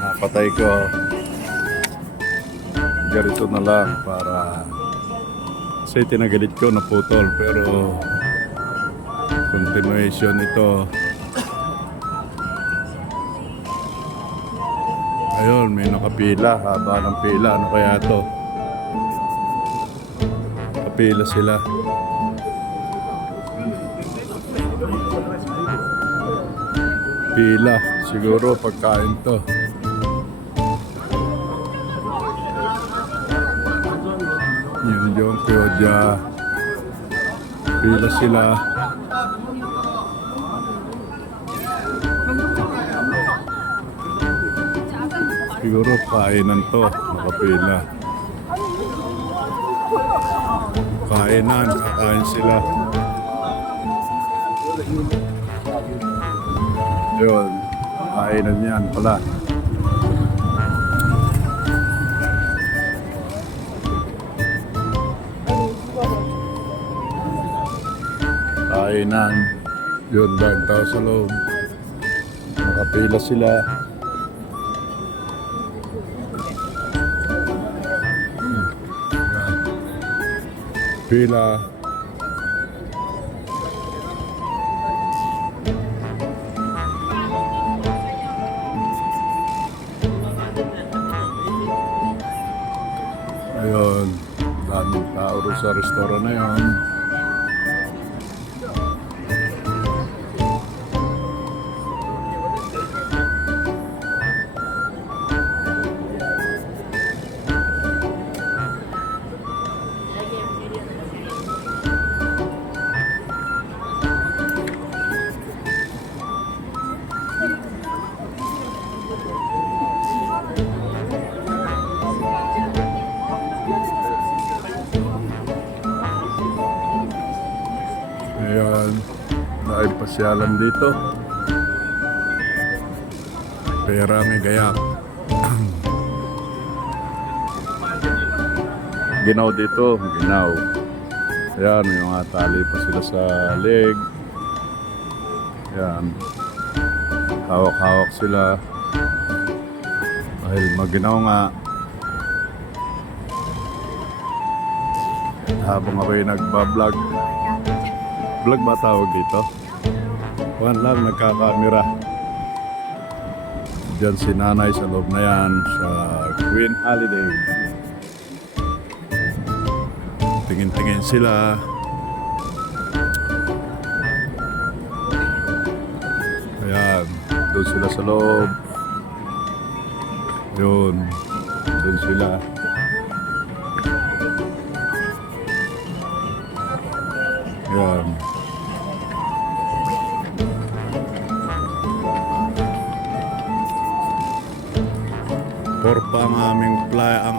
Napatay ko. Ganito na lang para kasi tinagalit ko naputol pero continuation ito. Ayun, may nakapila, haba ng pila. Ano kaya to? Nakapila sila. Pila, siguro pagkain to. Yung Kyodya. Pila sila. Siguro kainan to, nakapila. Kainan, kakain sila. Yun, kainan yan pala. Kainan. Yun, dahil tao sa loob. Nakapila sila. Pila. Ayun, daming tao rin sa restaurant na yun. Ayan, dahil pasyalan dito. Pera may gayak. Ginaw dito, ginaw. Ayan, may mga tali pa sila sa leg. Ayan, hawak-hawak sila. Dahil maginaw nga. Habang ako'y nagbablog. Vlog ba tawag dito? Kuhan lang, nagkakamera. Diyan si nanay sa loob na yan sa Queen Holiday. Tingin-tingin sila. Ayan, doon sila sa loob. Yun, doon sila. Ayan. Porpa ang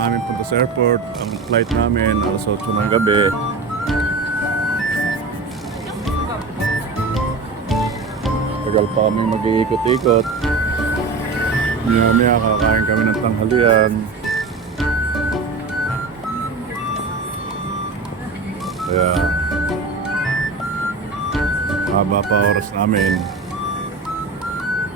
aming punta sa airport. Ang flight namin alas 8 ng gabi. Tagal pa kami mag-iikot-ikot. Maya-maya kakain kami ng tanghalian. Kaya haba pa oras namin.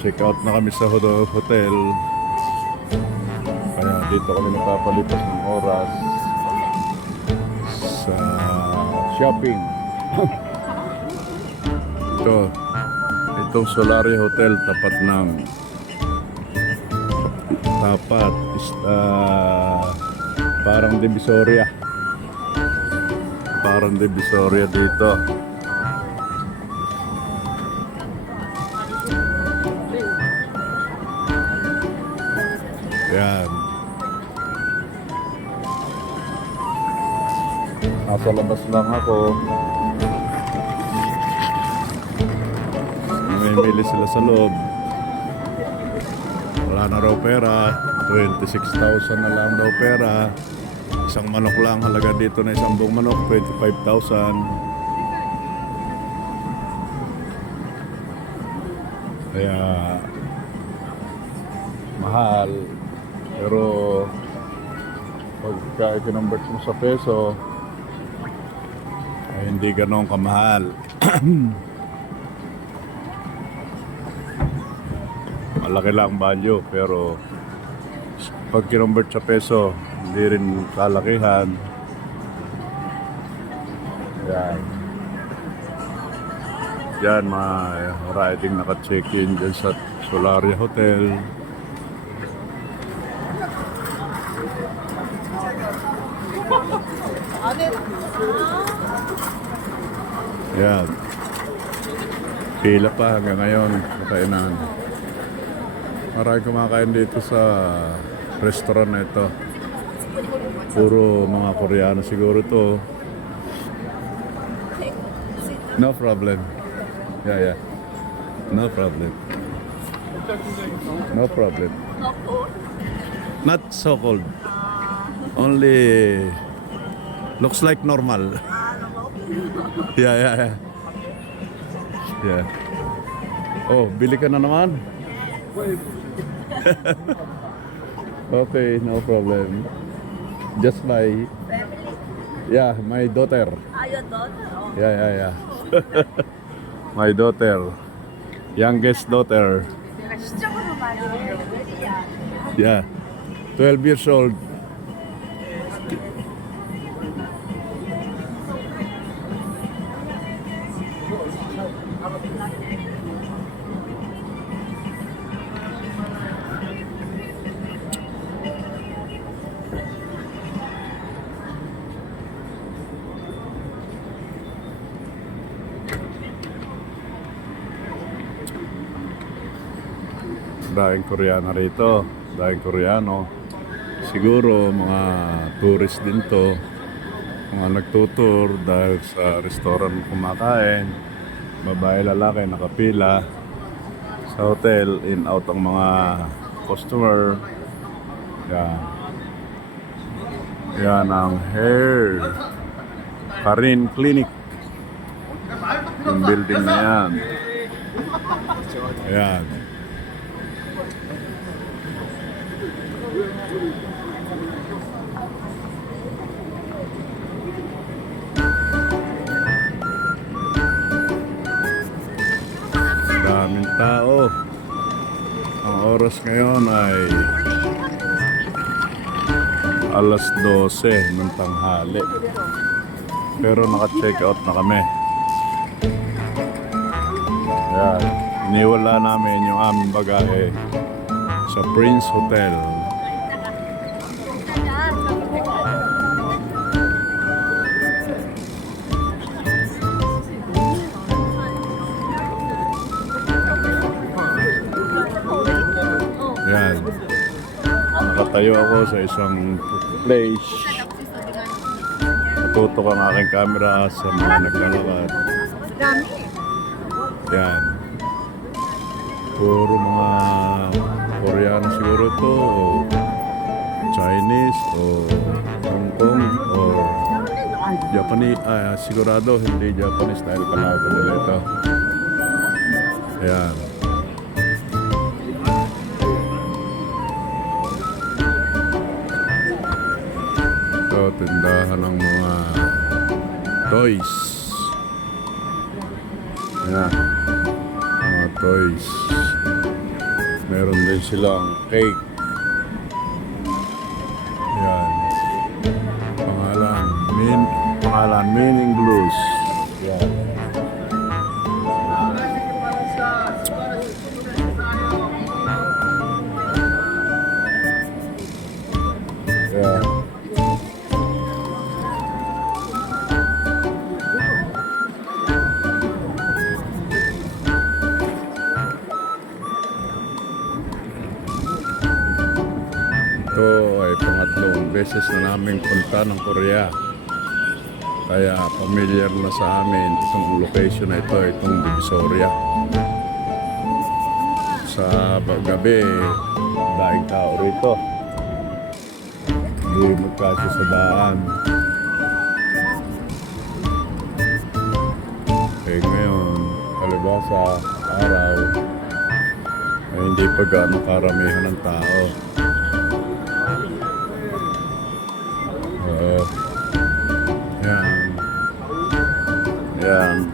Check out na kami sa hotel. Kaya dito kami napapalipas ng oras sa shopping. Itong Solari Hotel tapat ng parang Divisoria. Parang Divisoria dito. Yan. Nasa labas lang ako. Namimili sila sa loob. Wala na raw pera. 26,000 na lang daw pera. Isang manok lang halaga dito na isang buong manok, 25,000. Kaya mahal. Pero pagka i-convert mo sa peso ay hindi ganun kamahal. malaki lang value, pero pag kinonvert sa peso, hindi rin kalakihan. Yan. Yan, riding naka-check-in dyan sa Solaria Hotel. Yan. Pila pa hanggang ngayon, makainan. Maraming kumakain dito sa restaurant na ito. Puro mga Koreano siguro to. No problem. Yeah. No problem. No problem. Not so cold. Only looks like normal. Yeah. Oh, bili ka na naman? Okay, no problem. Just my... Yeah, my daughter. Your daughter? Oh. Yeah. My daughter. Youngest daughter. 시적으로 많이 Yeah. 12 years old. Dahil Koreano rito, dahil Koreano. Siguro mga tourist din to, mga nagtutour dahil sa restaurant kumakain, babae lalaki nakapila sa hotel, in out ang mga customer. Yan ang hair Karin Clinic, yung building na yan. Ayan. Daming tao. Ang oras ngayon ay alas 12 ng tanghali. Pero naka-check out na kami. Ayan. Iniwala namin yung aming bagahe sa Prince Hotel. Yan. Nakatayo ako sa isang place. Natutok ang aking camera sa mga naglalakad. Yan. Puro mga Koreano siguro to, o Chinese, o Hong Kong, o Japanese. Sigurado hindi Japanese dahil palago nila ito. Ayan. Ito, tindahan ng mga toys. Ayan. Mga toys. Meron din silang cake. Ayan. Pangalan Meaning Blues. Ayan. Ayan. Ito ay pangatlong beses na namin punta ng Korea. Kaya familiar na sa amin itong location na ito, itong Divisoria. Sa gabi, daing tao rito. Hindi magkasya sa daan. Eh ngayon, kalibasa, araw, ay hindi pa gaano karamihan ng tao. Yan.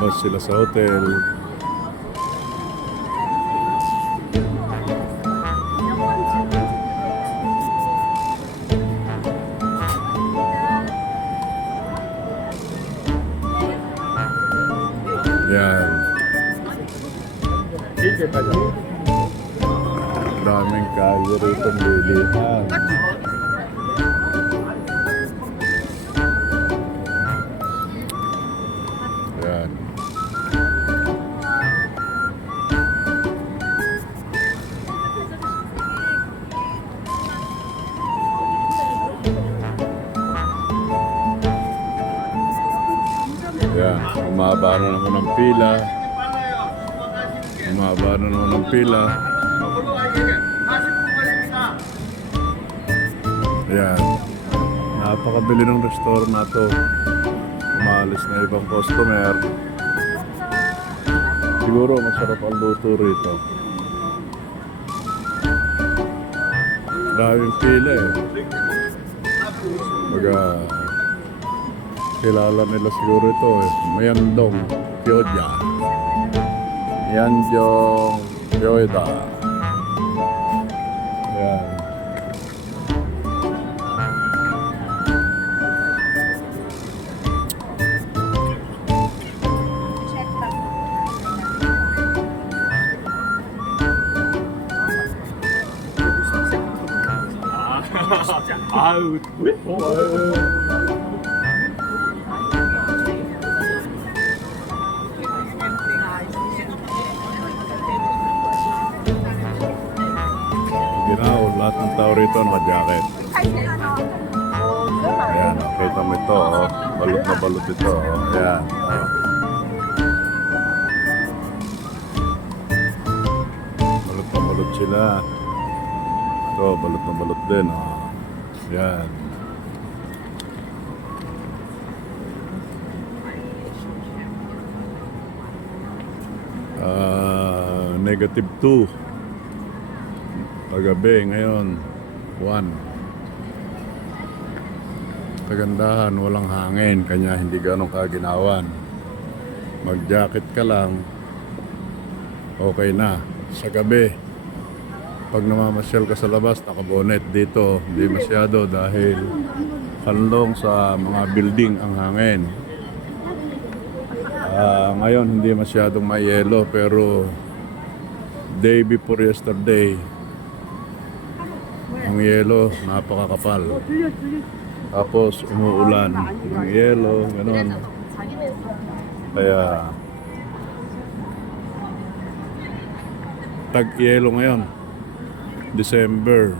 Bus sila sa hotel. Daming kalye rito bilihan. Yan. Yan, umaba na naman ang pila. Umaba na naman ang pila. Yan. Napakabili ng restaurant na to. Umalis na ibang customer. Siguro masarap ang luto rito. Maraming pila eh. Baga, kilala nila siguro ito eh. Mayandong Pyoja. Mayandong Pyoja. Yan. Check back. 아유, 왜? Ginaw, lahat ng tao rito naka-jacket. Ayan, kita mo ito, oh. Balot na balot ito, oh. Ayan, oh. Balot na balot sila. Ito, balot na balot din, oh. Ayan. Negative 2. Pagabi ngayon, 1. Kagandahan, walang hangin, kanya hindi ganong kaginawan. Mag-jacket ka lang, okay na. Sa gabi, pag namamasyal ka sa labas, nakabonet dito, hindi masyado dahil kanlong sa mga building ang hangin. Ngayon, hindi masyadong may yelo, pero day before yesterday, ang yelo, napakakapal. Tapos umuulan ng yelo, gano'n. Kaya tag-yelo ngayon, December.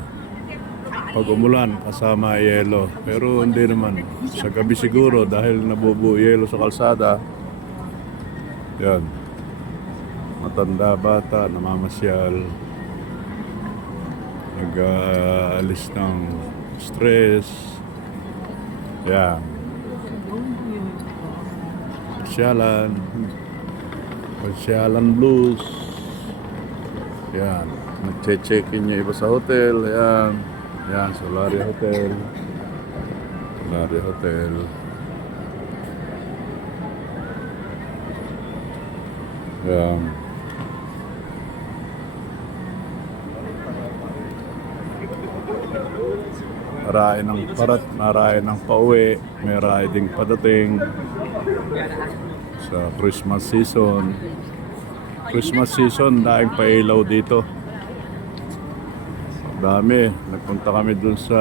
Pag umulan, kasama yelo. Pero hindi naman. Sa gabi siguro, dahil nabubuo yelo sa kalsada, yan. Matanda, bata, namamasyal, nag-aalis ng stress. Yan. Pasyalan blues. Yan. Nag-check-in yung iba sa hotel. Yan. Yan, Solaria Hotel. Solaria Hotel. Yan. Marahin ng parat, marahin ng pauwi, may riding padating sa Christmas season. Christmas season, daing pailaw dito. Dami. Nagpunta kami dun sa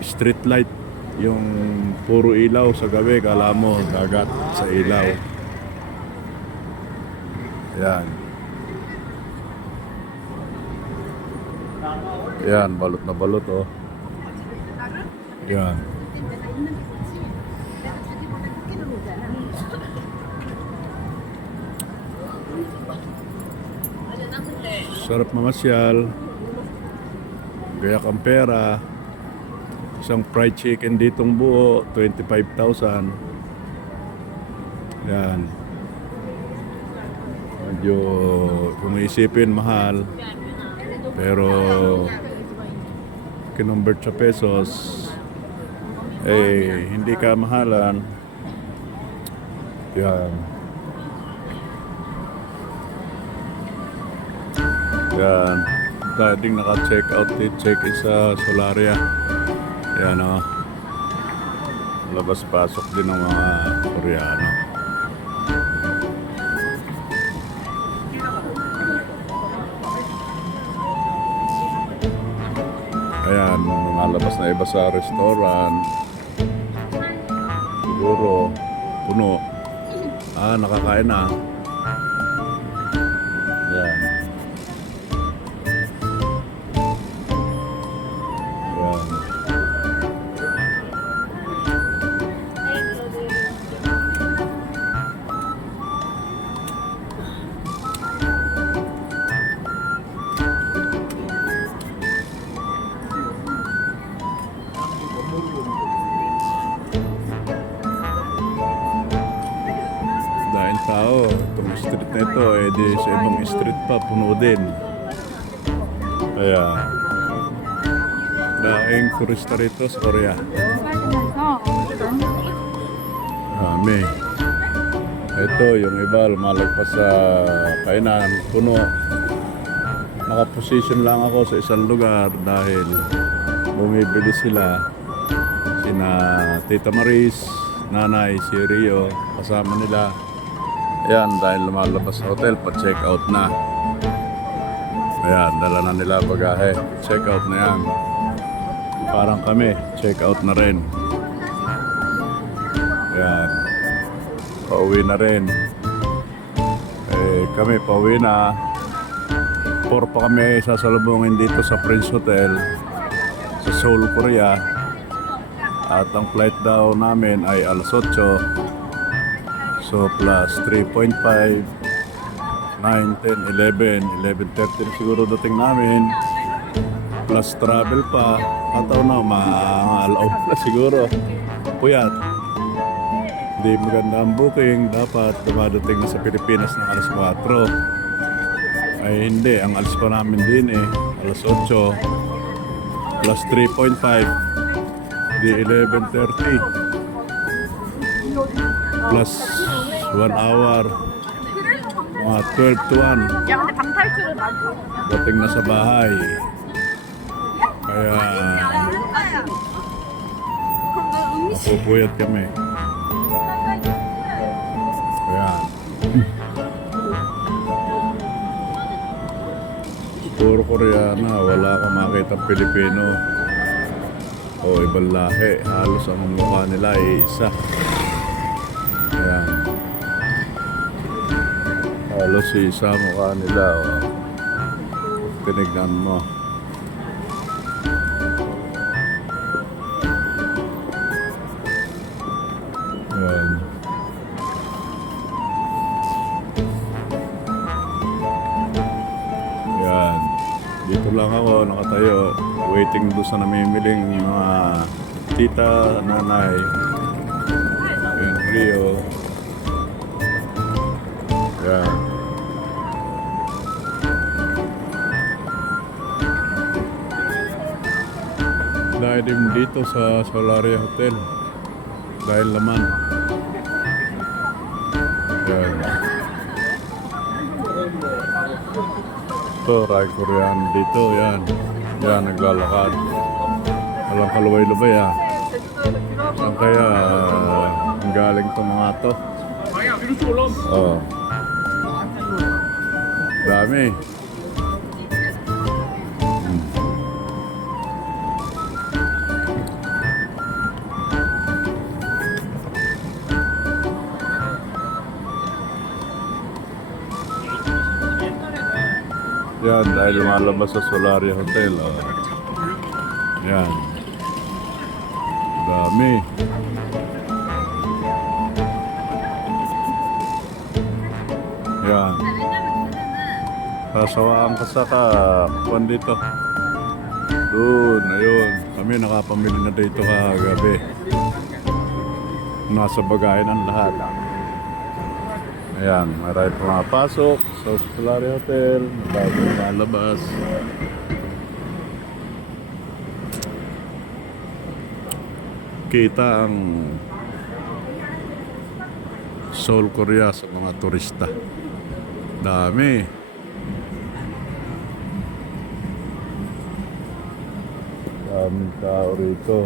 street light. Yung puro ilaw sa gabi. Kala mo, dagat sa ilaw. Yan. Yan, balot na balot, oh. Yan. Sarap mamasyal. Gayak ang pera. Isang fried chicken ditong buo, 25,000. Yan. Medyo kung isipin mahal. Pero kinonvert sa pesos, eh hindi ka mahalan. Yan. Yan. Dating naka-check out, check-in sa Solaria. Yan, oh. Labas-pasok din ng mga Koreano. Ayan, lumalabas na iba sa restaurant. Siguro, puno. Nakakain na. Ayan. Ayan. Dahil tao, itong street na ito, di sa ibang street pa, puno din. Kaya, daing turista rito sa Korea. May. Ito, yung iba, lumalagpas sa kainan, puno. Nakaposition lang ako sa isang lugar dahil bumibili sila. Sina Tita Maris, Nanay, si Rio, kasama nila. Ayan, dahil lumalabas sa hotel, pa-check out na. Ayan, dala na nila bagahe. Check out na yan. Parang kami, check out na rin. Ayan. Pauwi na rin. Kami, pauwi na. 4 pa kami sasalubungin dito sa Prince Hotel sa Seoul, Korea. At ang flight daw namin ay alas 8. So plus 3.5, 9, 10, 11, 11:30 na siguro dating namin. Plus travel pa. Ataw na, maalaw na siguro. Puyat. Hindi maganda ang booking. Dapat dumadating na sa Pilipinas ng alas 4. Ay hindi, ang alas pa namin din alas 8. Plus 3.5. Di 11:30. Plus 1 hour. Mga 12 to 1. 야 근데 방탈출은 맞아. Dating na sa bahay. Kaya mapupuyat kami. Ayan. Puro Koreana, wala kang makita Pilipino o ibang lahi. Halos ang mukha nila ay isa. Ayan. Halos isa mukha nila. Tinignan mo. Ayan. Ayan. Dito lang ako nakatayo. Waiting doon sa namimiling mga tita, nanay. Ayan, Rio. Ayan. Dahil din dito sa Solaria Hotel. Dahil laman. Ayan. Ito, Rai Korean dito. Yan. Yan, naglalakad. Walang kaluway-lubay Saan kaya ang galing itong mga to? Oh. Dami. Yan, dahil lumalabas sa Solaria Hotel. Yan. Dami. Yan. Sasawaan ka sa kuwan dito. Doon, ayun. Kami nakapamili na dito kagabi. Nasa bagayan ang lahat. Ayan, maray pumapasok sa Solaria Hotel. Bago malabas. Kita ang Seoul, Korea sa mga turista. Dami. Daming tao rito.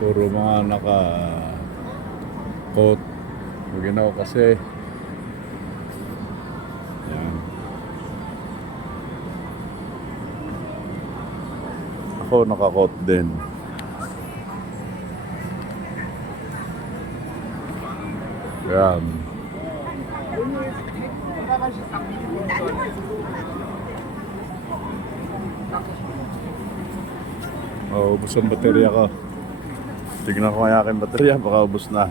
Puro mga naka-coat. Ginaw kasi. Yan. Ako naka-coat din. Yan. Oh, ubos ang baterya ko. Tignan ko kaya aking baterya, baka ubos na.